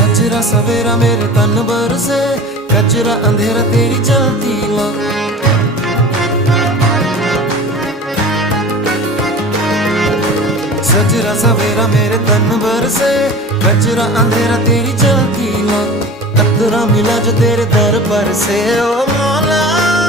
सजरा सवेरा मेरे तन बरसे, कचरा अंधेरा तेरी जलती ला। सजरा सवेरा मेरे तन बरसे, कचरा अंधेरा तेरी जलती ला। कतरा मिला जो तेरे दर पर से, ओ मौला